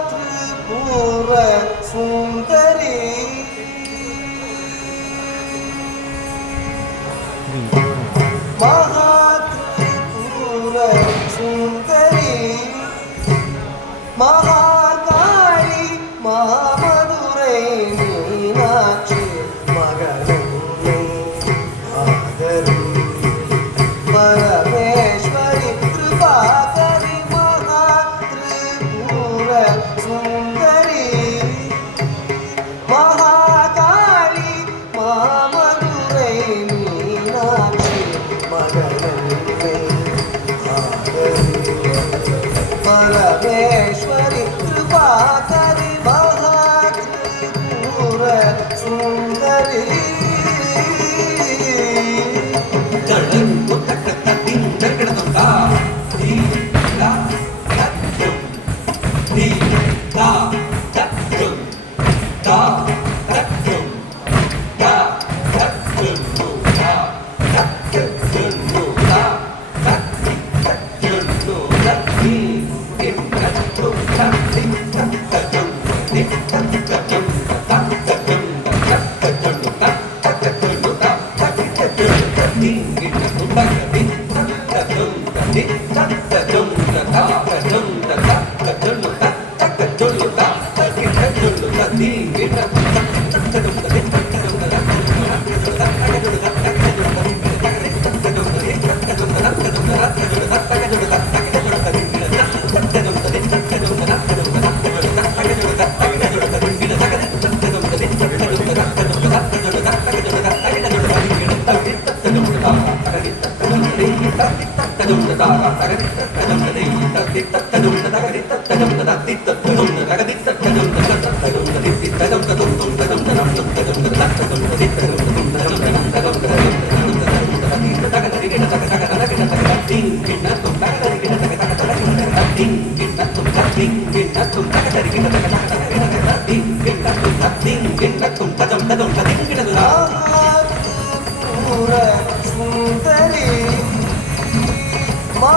महात्रिपुर सुंदरी महात्रिपुर सुंदरी महाकाली महामधुरै मीनाक्षी मगनन्नै आदरी परमेश्वरी कृपाकरी महात्रिपुर सुंदरी महाकाली महामधुरै मीनाक्षी मगनन्नै आदरी परमेश्वरी कृपाकरी महात्रिपुर सुंदरी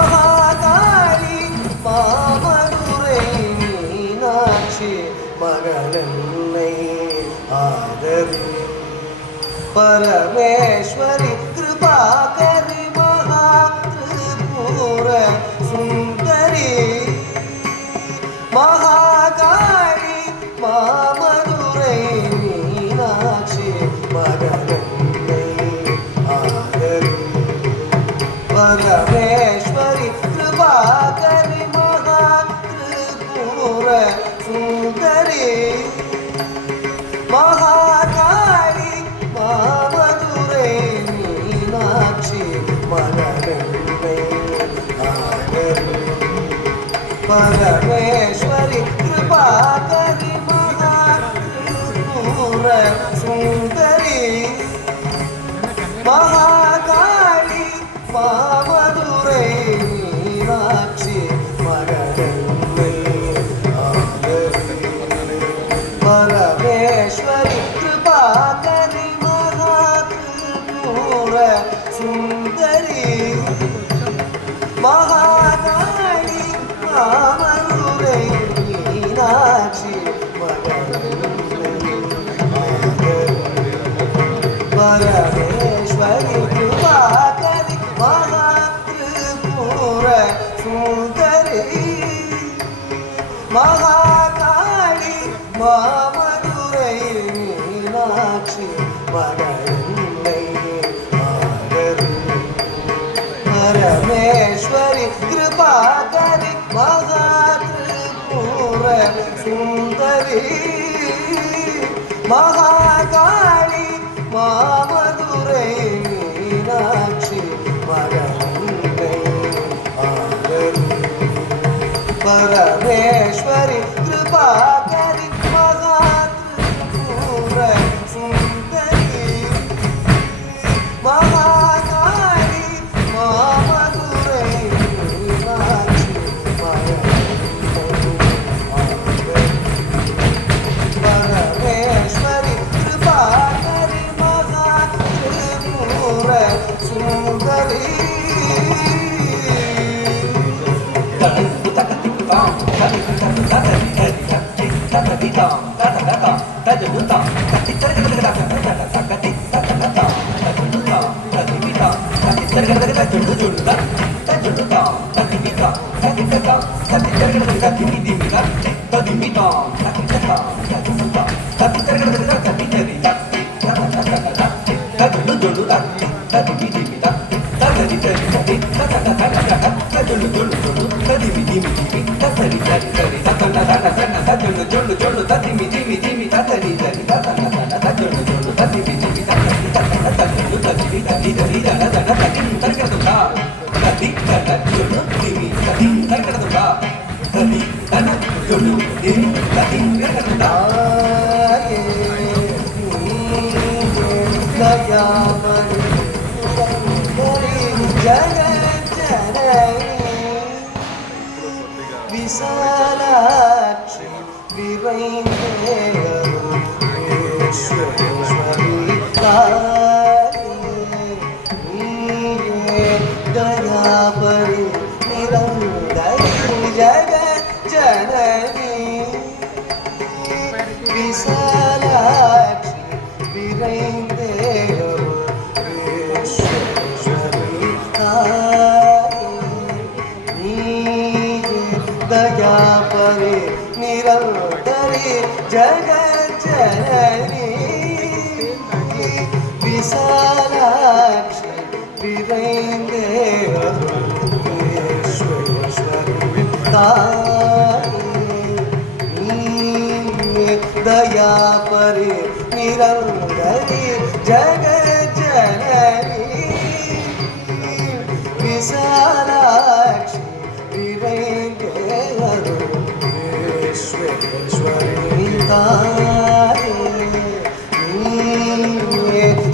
महाकाली महामधुरै मीनाक्षी मगनन्नै आदरी परमेश्वरी कृपाकरी महात्रिपुर सुंदरी महाकाली महामधुरै मीनाक्षी मगनन्नै आदरी परमेश्वरी कृपाकरी महात्रिपुर सुंदरी महाकाली महामधुरै मीनाक्षी मगनन्नै आदरी परमेश्वरी कृपाकरी महात्रिपुर सुंदरी महाकाली महामधुरै मीनाक्षी मगनन्नै आदरी परमेश्वरी कृपाकरी महात्रिपुर सुंदरी महाकाली महामधुरै मीनाक्षी मगनन्नै परमेश्वरी कृपाकरी महात्रिपुर सुंदरी महाकाली महामधुरै मीनाक्षी मगनन्नै आदरी परमेश्वरी कृपाकरी महात्रिपुर सुंदरी महाकाली महामधुरै मीनाक्षी मगनन्नै विशालाक्षी विरैश्वरी दयापरि निरंदरी जगत जननी विशालाक्षी विरैश्वरी दया परे निरंतरी जगत जननी विशालाक्षी विरैश्वरी दया परे निरंतरी जगत जननी विशालाक्षी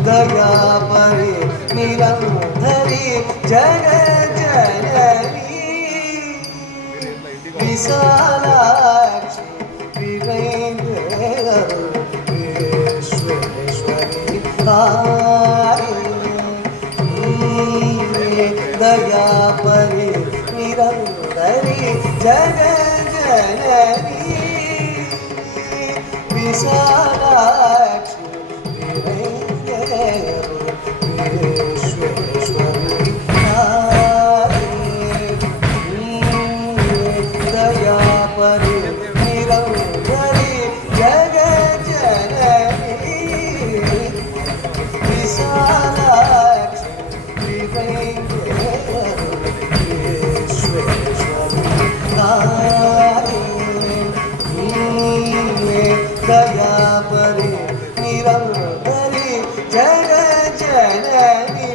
दया परे निरंतरी जगत जननी विशालाक्षी विरैश्वरी दया परे निरंतरी जगत जननी विशालाक्षी विरैश्वरी दया परे निरंतरी जगत जननी विशालाक्षी दया परे निरंतरी जगत जननी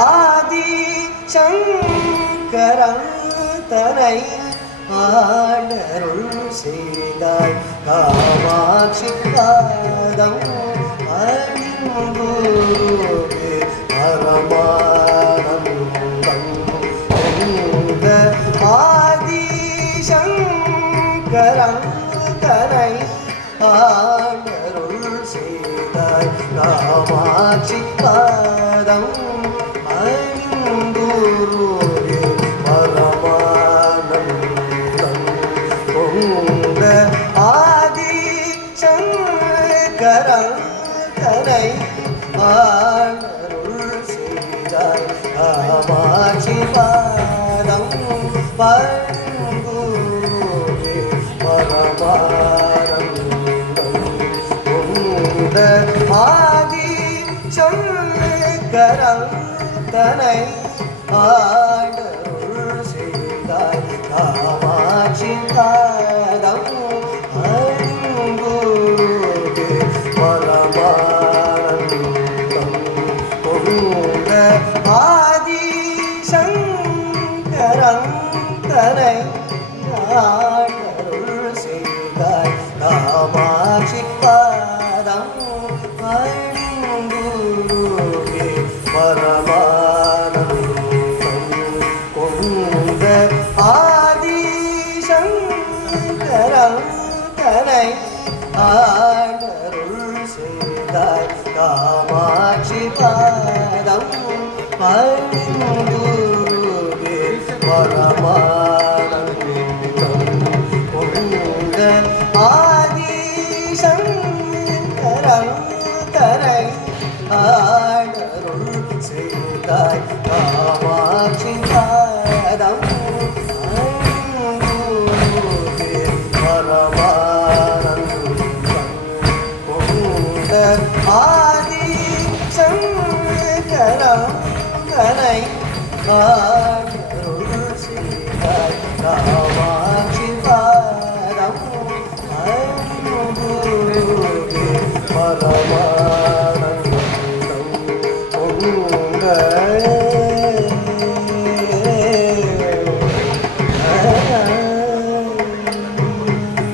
ஆதி சங்கரம் தனை ஆடருள் செய்தாய் காமாட்சி பாதம் அணிந்தூரே பரமானந்தம் கொண்ட ஆதி சங்கரம் தனை ஆடருள் செய்தாய் காமாட்சி பாதம் அணிந்தூரே பரமானந்தம் கொண்ட பாதம் பங்குவே பரமானந்தம் உண்ட ஆதி சங்கரன் தனை ஆடருள் செய்தாய் காமாட்சி பாதம் பங்குவே பரமானந்தம் உண்ட ஆதி சங்கரன் தனை ஆடருள் செய்தாய் காமாட்சி பாதம் பங்குவே பரமானந்தம் கொண்ட ஆதி சங்கரன் தனை ஆடருள் செய்தாய் காமாட்சி பாதம் பங்குவே பரமானந்தம் கொண்ட ஆதி சங்கரன் தனை ஆடருள் செய்தாய் காமாட்சி பாதம் பங்குவே பரமானந்தம் கொண்ட ஆதி சங்கரன் தனை ஆடருள் செய்தாய் காமாட்சி பாதம் பங்குவே பரமானந்தம் கொண்ட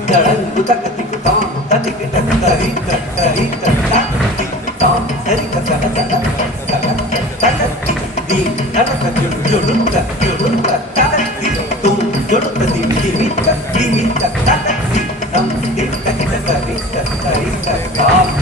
தடங்கு தக்கத்திக்கு தாம் தட்டிக்கு தரி தரி தாம் சரி கட்ட தடத்தி தி தடக்க ஜொலுத்த ஜொலுத்த தடத்தி தும் ஜொலுத்த திமித்த திமித்த தடத்தி தம் திட்ட கிட்ட தரி தரி தாம்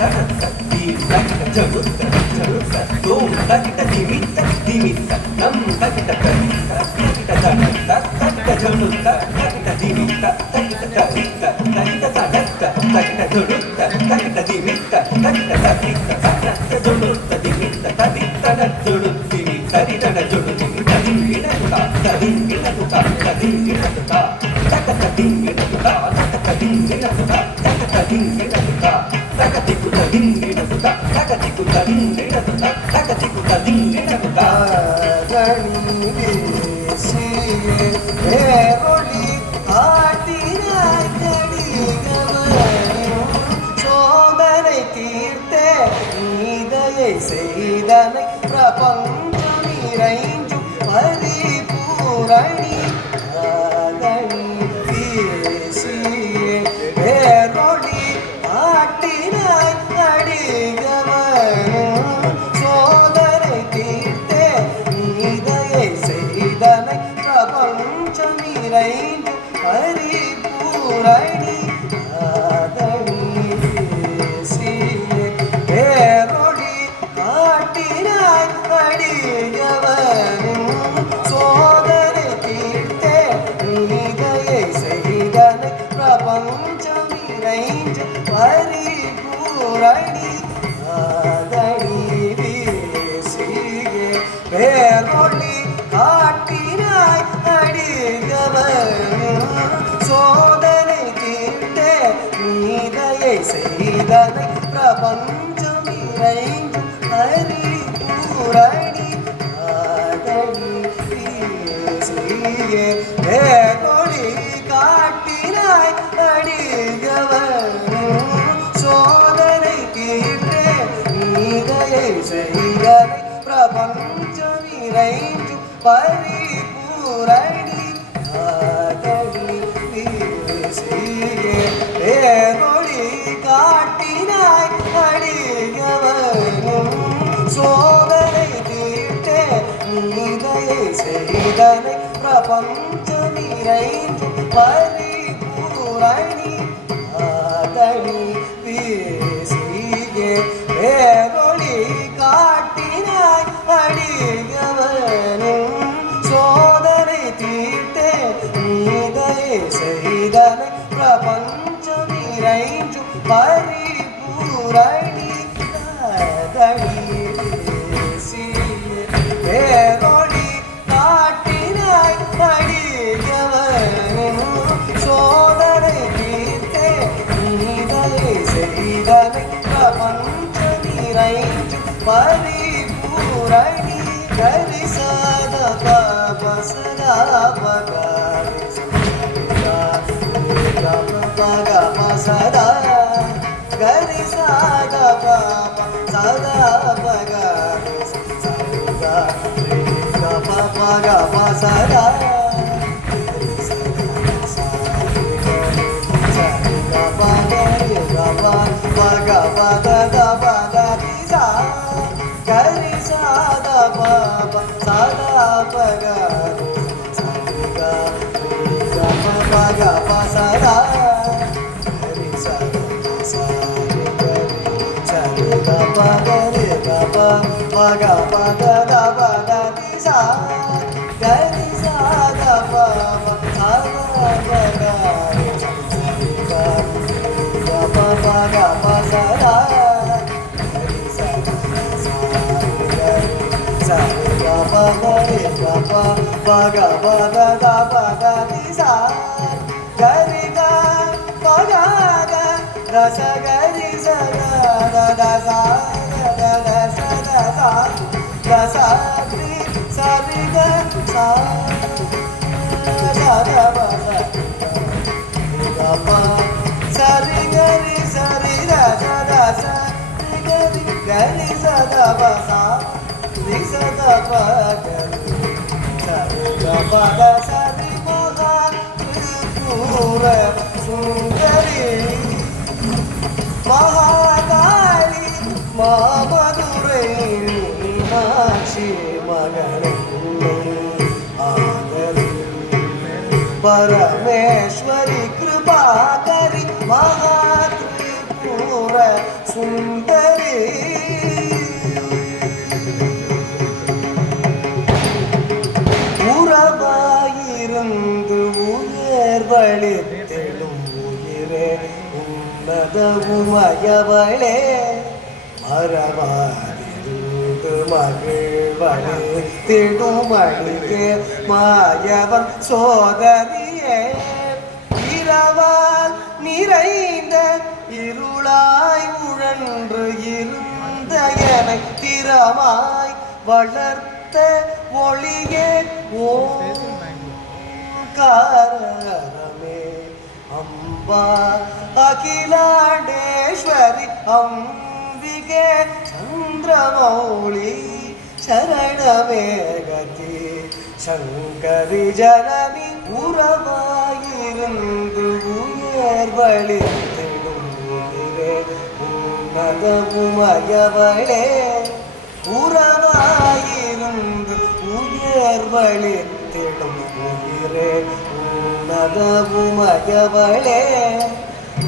தடக்க தி தடக்க ஜொலுத்த ஜொலுத்த தும் தக்கிட்ட திமித்த திமித்த தம் தக்கிட்ட கரி தக்கிட்ட தடக்க தக்கிட்ட ஜொலுத்த தக்கிட்ட திமித்த தக்கிட்ட தரித்த தக்கிட்ட தடக்க தக்கிட்ட ஜொலுத்த தக்கிட்ட திமித்த தக்கிட்ட தரித்த தடக்க ஜொலுத்த திமித்த தரித்தட ஜொலுத்தி தரித்தட ஜொலுத்தி ததிங்கிடதுதா ததிங்கிடதுதா ததிங்கிடதுதா தக்கதிங்கிடதுதா தக்கதிங்கிடதுதா தக்கதிங்கிடதுதா தக்கதிக்கு ததிங்கிடதுதா தக்கதிக்கு ததிங்கிடதுதா தக்கதிக்கு ததிங்கிடதுதா ஒளி காட்டினாய் கடிகவனும் சோதனை தீர்த்தே நீதையை செய்தனை பிரபஞ்சம் இறைஞ்சும் பரிபூரணி ஆதனி பேசியே வேறொளி காட்டினாய் கடிகவனும் சோதனை தீர்த்தே நீதையை செய்தனை பிரபஞ்சம் இறைஞ்சும் பரிபூரணி ஆதனி பேசியே வேறொளி காட்டினாய் கடிகவனும் சோதனை தீர்த்தே நீதையை செய்தனை பிரபஞ்சம் இறைஞ்சும் பரிபூரணி ஆதனி பேசியே வேறொளி காட்டினாய் அடிகவனும் சோதனை தீர்த்தே நீதையை செய்தனை பிரபஞ்சம் இறைஞ்சும் பரிபூரணி ஆதனி பேசியே வேறொளி காட்டினாய் அடிகவனும் சோதனை தீர்த்தே நீதையை செய்தனை பிரபஞ்சம் இறைஞ்சும் பரிபூரணி ஆதனி பேசியே வேறொளி காட்டினாய் அடிகவனும் சோதனை தீர்த்தே நீதையை செய்தனை பிரபஞ்சம் இறைஞ்சும் பரிபூரணி ஆதனி பேசியே வேறொளி காட்டினாய் அடிகவனும் சோதனை தீர்த்தே நீதையை செய்தனை பிரபஞ்சம் இறைஞ்சும் பரிபூரணி ஆதனி பேசியே வேறொளி ಪರಿಪೂರಣಿ ಗರಿಸದ ಪಾಪ ಸದಾ ಪಗಾರಿ ಪಗ ಸದಾ ಗರಿಸದ ಪಾಪ ಸದಾ ಪಗಾರಿ ಪಗ ಸದಾ Gari sa ga da sa da da sa da sa da sa ri sa ri ga sa sa da ba sa ga pa sa ri ga ri sa ri da sa ri ga ri ga ri sa da ba sa ri sa da ba ga sa ri ga ba da sa ri ma ga tripura sundari Mahakali மாமதுரை Meenakshi மகனை ஆதரி பரமேஸ்வரி கிருபாகரி மகாத்ரிபுர சுந்தரி உறவாயிருந்து உயர்வழித்தெழும் உயிரே உன்னதவுமயவளே மறவாதிருந்து மகிழ்வளே திடுமணியே மாயவன் சோதரியே இரவால் நிறைந்த இருளாய் உழன்று இருந்த எனை திறமாய் வளர்த்த ஒளியே ஓங்காரமே அம்பா அகிலாண்டேஸ்வரி அம்பிகே சந்திரமௌளி சரணமே கதி சங்கரி ஜனனி உறவாயிருந்து உயர்வழித்திடும் உயிரே உன்னதவுமயவளே உறவாயிருந்து உயர்வழித்திடும் உயிரே உன்னதவுமயவளே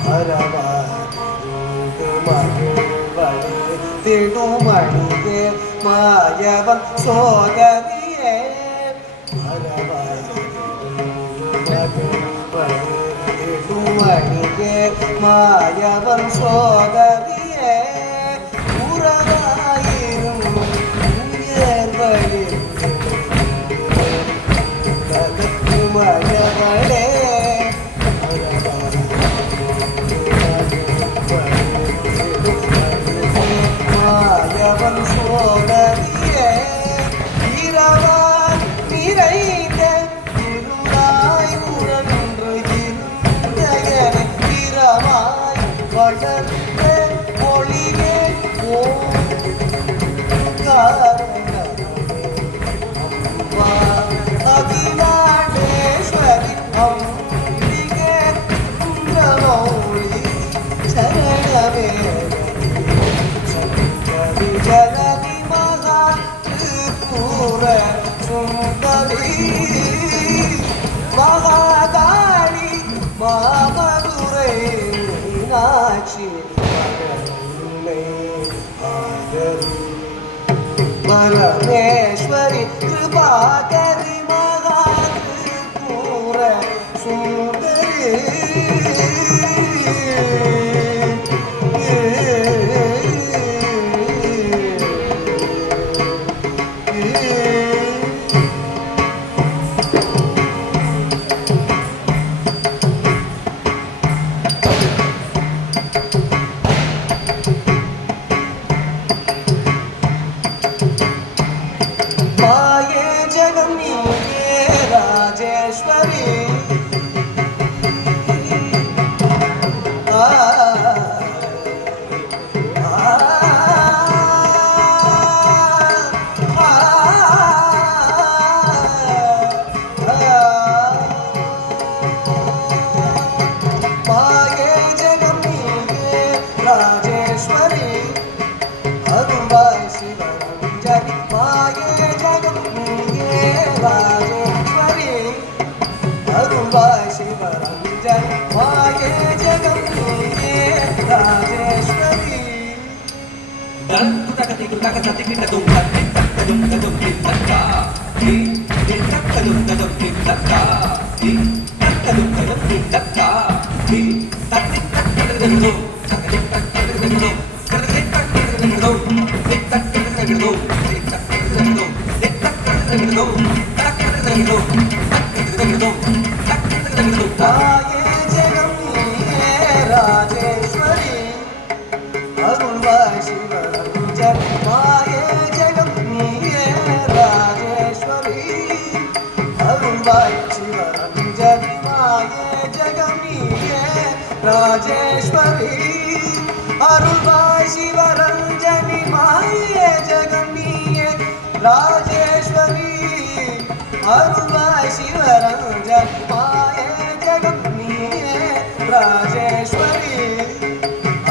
மறவாதிருந்து மகிழ்வளே திடுமணியே மாயவன் சோதரியே மணியே மாயவன் சோதரியே உறவாயிரும் உயர்வழில் மயவளே மாயவன் சோதரியே இரவான் நிறைந்த இருளாய் உழன்று இருந்த எனை திறமாய் வளர்ந்த ஒளியே ஓங்காரமே அம்பா அகிலாண்டேஸ்வரி அம்பிகே சந்திரமௌளி சரணமே சங்கரி ஜனனி மகா திரிபுர சுந்தரி மகாகாளி மாமதுரை மீனாட்சி மகனை ஆதரி பரமேஸ்வரி கிருபாகரி மகா திரிபுர சுந்தரி மாயே ஜெகம் நீயே ராஜேஸ்வரி அருள்வாய் சிவரஞ்சனி மாயே ஜெகம் நீயே ராஜேஸ்வரி அருள்வாய் சிவரஞ்சனி மாயே ஜெகம் நீயே ராஜேஸ்வரி மாயே ஜெகம் நீயே ராஜேஸ்வரி அருள்வாய் சிவரஞ்சனி மாயே ஜெகம் நீயே ராஜேஸ்வரி அருள்வாய் சிவரஞ்சனி மாயே ஜெகம் நீயே ராஜேஸ்வரி அருள்வாய் சிவரஞ்சனி மாயே ஜெகம் நீயே ராஜேஸ்வரி அருள்வாய் சிவரஞ்சனி மாயே ஜெகம் நீயே ராஜேஸ்வரி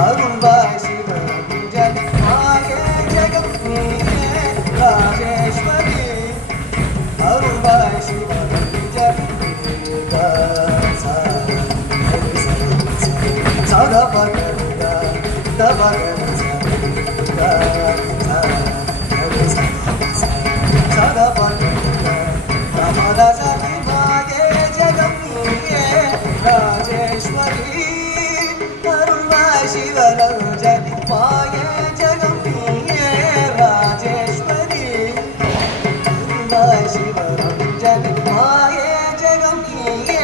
அருள்வாய் சிவரஞ்சனி மாயே ஜெகம் நீயே ராஜேஸ்வரி அருள்வாய் சிவரஞ்சனி சதா பகருத தபகர சதா பகருத தமத சதி மாயே ஜெகம் நீயே ராஜேஸ்வரி அருள்வாய் சிவரஞ்சனி மாயே ஜெகம் நீயே ராஜேஸ்வரி அருள்வாய் சிவரஞ்சனி மாயே ஜெகம் நீயே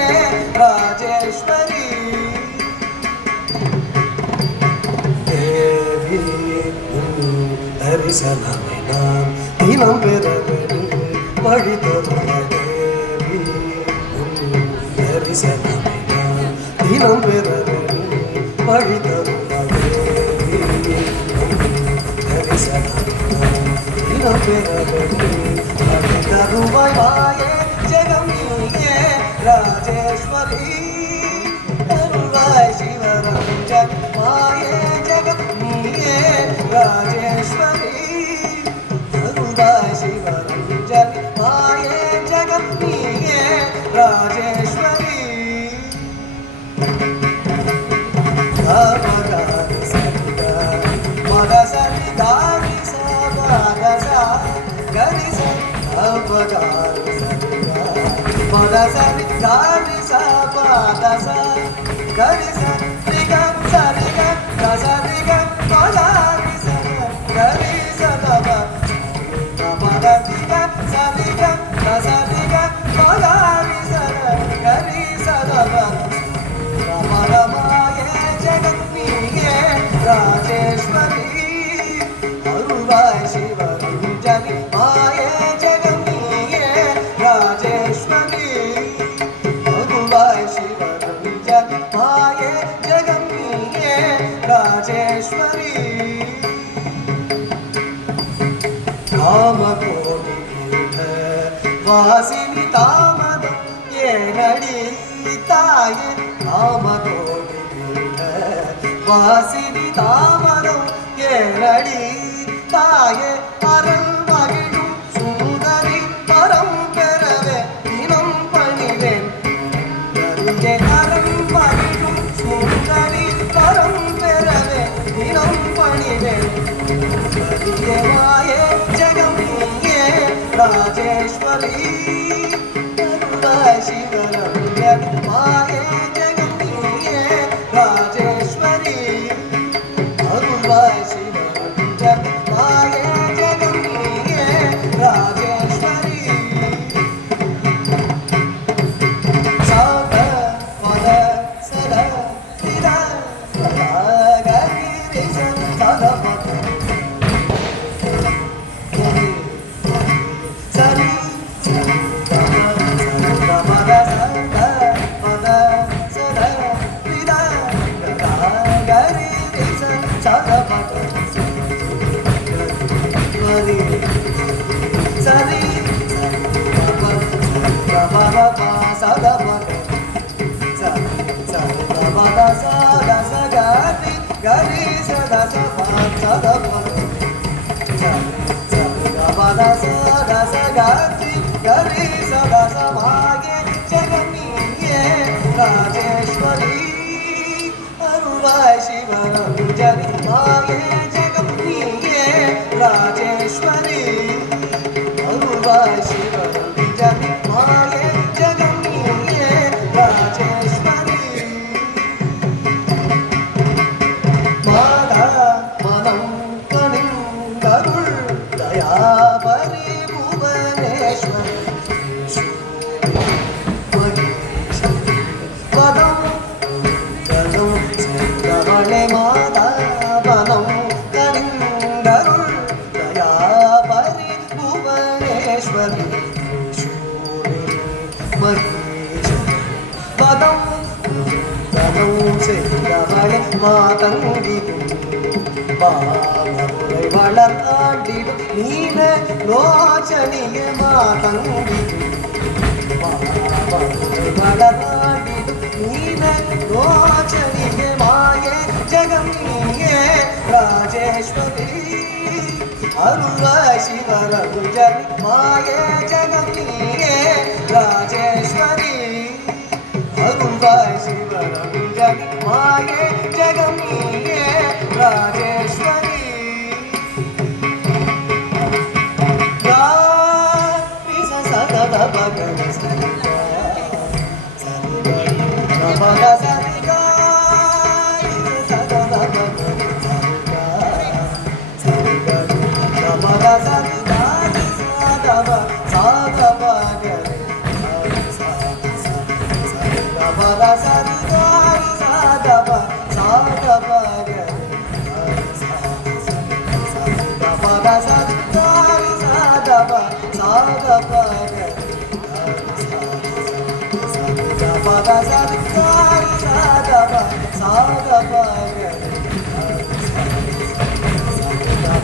ராஜேஸ்வரி தேவி தரிசனமே நாம் தினம் பெறவெடு வழி தருவ தேவி தரிசனமே நாம் தினம் பெறவெடு வழி தருவ தேவி தரிசனமே நாம் தினம் பெறவெடு வழி தருவாய் மாயே ஜெகம் நீயே ராஜேஸ்வரி அருள்வாய் சிவரஞ்சனி மாயே ஜெகம் நீயே ராஜேஸ்வரி அருள்வாய் சிவரஞ்சனி மாயே ஜெகம் நீயே ராஜேஸ்வரி மகரி சரிதா மக சரி தாரி சா கரி சரி சரிதா மக சரி தாரி சா கரி சரி கம் சரி கம் சரி கம் மகரி சரி கரி சதப மகரி கம் சரி கம் சரி கம் மகரி சரி கரி சதப ரமரமாயே ஜெகம் நீயே ராஜேஸ்வரி அருள்வாய் சிவரஞ்சனி மாயே ஜெகம் நீயே ராஜேஸ்வரி அருள்வாய் சிவரஞ்சனி மாயே ஜெகம் நீயே ராஜேஸ்வரி காமகோடி வாசினி தாமதம் ஏனடி தாயே காமகோடி வாசினி தாமதம் ஏனடி தாயே அரண் மகிழும் சுந்தரி பரம் பெறவே தினம் பணிவேன் அரண் மகிழும் சுந்தரி பரம் பெறவே தினம் பணிவேன் மாயே ஜெகம் நீயே ராஜேஸ்வரி அருள்வாய் சிவரஞ்சனி மாயே ஜெகம் நீயே ராஜேஸ்வரி அருள்வாய் சிவரஞ்சனி மாயே ஜெகம் நீயே ராஜேஸ்வரி சாத பத சத தித கரி ரி சத பத சரி மத சத பத சத தித ರಾಜೇಶ್ವರಿ ಅರುಳಾಯ ಶಿವರಂಜನಿ ಮಾಯೆ ಜಗನ್ನಿಯೇ ರಾಜೇಶ್ವರಿ ಅರುಳಾಯ ಶಿವರಂಜನಿ ಮಾಯೆ ಜಗನ್ನಿಯೇ ರಾಜೇಶ್ವರಿ மாதா மனம் கனிந்தருள் தயாபரி புவனேஸ்வரி பதம் கதம் செந்தவளே மாதா மனம் கனிந்தருள் தயாபரி புவனேஸ்வரி மகேஸ்வரி பதம் செய்தவளை மாதங்கிடும் பாவமுறை வளர்த்தாண்டிடும் நீல லோச்சனிய மாதங்கிடும் பாவமுறை வளர்த்தாண்டிடும் நீல லோச்சனிய மாயே ஜகம்னியே ராஜேஸ்வரி அருள்வாய் சிவரகுஜனி மாயே ஜகம்னியே ராஜேஸ்வரி அருள்வாய் சிவரகுஜனி மாயே ஜகம்னியே ராஜேஸ்வரி சத பகவ சரிகா பக சரிகா சத பகவ சரிகா சரிகா பக சரிகா சதவ சத பக பக சரிகா சதவ சத பக பக சரிகா சதவ சத பக Bada sada sada ba sada ba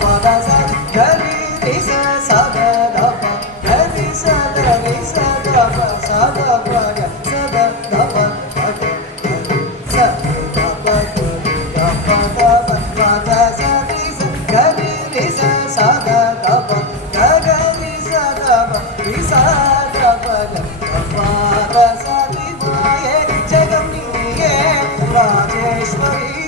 bada sada gari risa sada da ba gari sada risa da ba sada ba sada da ba sada da ba da ba da ba bada sada risa gari risa sada da ba gari sada ba risa da ba bada sada Rajeswari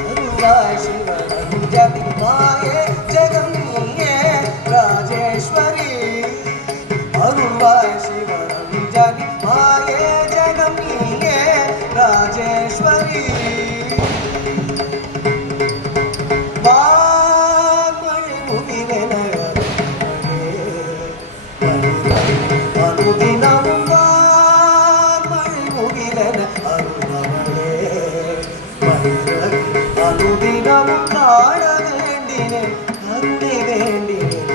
அருள்வாய் சிவரகுஜனி மாயே ஜகன்னியே ராஜேஸ்வரி அருள்வாய் சிவரகுஜனி மாயே ஜகன்னியே ராஜேஸ்வரி வான்மழை முகிலென அனுதினமும் வான்மழை முகிலென அனுதினமும் காண வேண்டினேன் கருணை வேண்டினேன்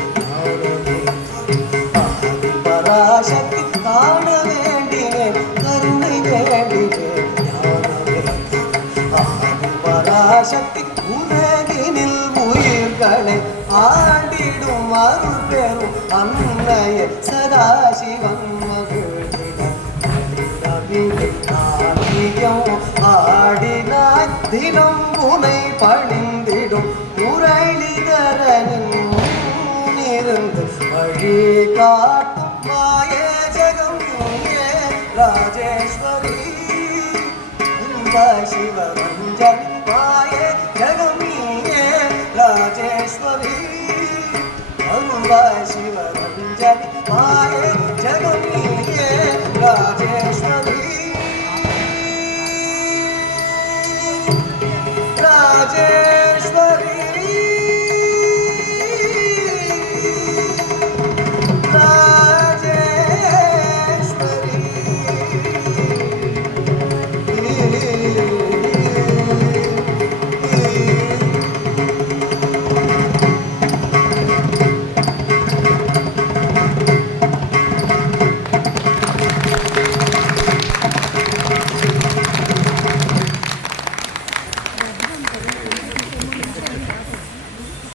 பராசக்தி காண வேண்டினேன் கருணை வேண்டினேன் பராசக்தி உலகினில் உயிர்களை ஆண்டிடும் அருள் பெறும் அன்னைய சதாசிவன் ஆடினாய் தினம் உனை பணிந்திடும் முரளிதரனின் இருந்து வழி காட்டும் மாயே ஜகம்னியே ராஜேஸ்வரி சிவரஞ்சனி மாயே ஜகம்னியே ராஜேஸ்வரி அருள்வாய் சிவரஞ்சனி மாயே ஜகம்னியே ராஜேஸ்வரி